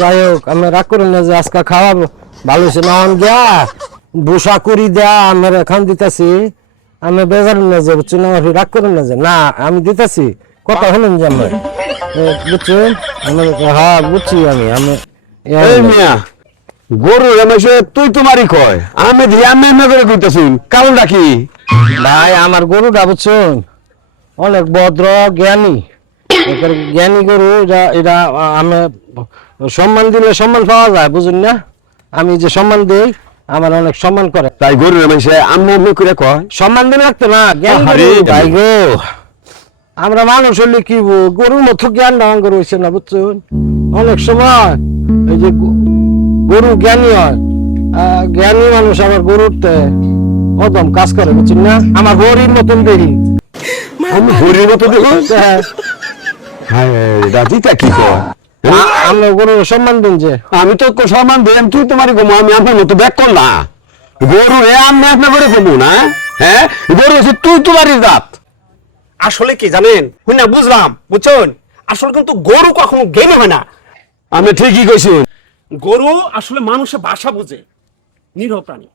যাই হোক আমি রাগ করেন না যে আজকে খাওয়াবো ভালো হয়েছে না গিয়া ভূষা করি দেয়া আমার এখন দিতেছি আমি বেজার না যে বুঝছেন আমার রাগ করেন না যে না আমি দিতেছি কথা হলেন যে আমার বুঝছেন আমার হ্যাঁ বুঝছি আমি এই মিয়া গরু রমেশে তুই তোমারই কয় আমি দিয়ে আমি এমনি করে কইতাছুন কারণ রাখি ভাই আমার গরুটা বুঝছেন অনেক ভদ্র জ্ঞানী জ্ঞানী গরু এটা আমি সম্মান দিলে সম্মান পাওয়া যায় বুঝুন না আমি যে সম্মান দিই আমার অনেক সম্মান করে তাই গরু রমেশে আমি এমনি করে কয় সম্মান দিলে লাগতো না জ্ঞান আরে ভাই গো আমরা মানুষ হলে কি গরুর মতো জ্ঞান ডাঙ গরু হয়েছে না বুঝছেন অনেক সময় এই যে গরু জ্ঞানী হয় জ্ঞানী মানুষ আমার গরুতে অদম কাজ করে বুঝছেন না আমার গরির মতন দেখি আমি গরুর মতো দেখো হ্যাঁ রাজিটা কি কয় আমরা গরুর সম্মান দিন যে আমি তো সম্মান দিলাম তুই তোমারই কমো আমি আপনার মতো ব্যাক করলা গরু রে আমি আপনার করে কমু না হ্যাঁ গরু হচ্ছে তুই তোমারই জাত আসলে কি জানেন হুই না বুঝলাম বুঝছেন আসলে কিন্তু গরু কখনো জ্ঞানী হয় না আমি ঠিকই কইছি গরু আসলে মানুষের ভাষা বুঝে নিরীহ প্রাণী